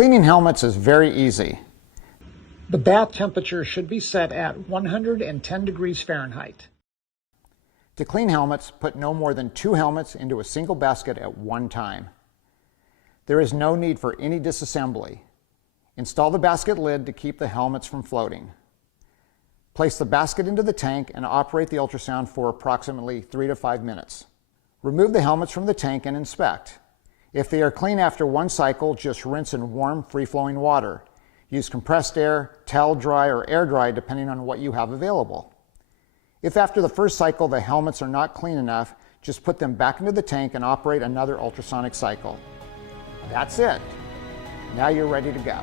Cleaning helmets is very easy. The bath temperature should be set at 110 degrees Fahrenheit. To clean helmets, put no more than 2 helmets into a single basket at one time. There is no need for any disassembly. Install the basket lid to keep the helmets from floating. Place the basket into the tank and operate the ultrasound for approximately 3 to 5 minutes. Remove the helmets from the tank and inspect. If they are clean after one cycle, just rinse in warm, free-flowing water. Use compressed air, towel dry, or air dry depending on what you have available. If after the first cycle the helmets are not clean enough, just put them back into the tank and operate another ultrasonic cycle. That's it. Now you're ready to go.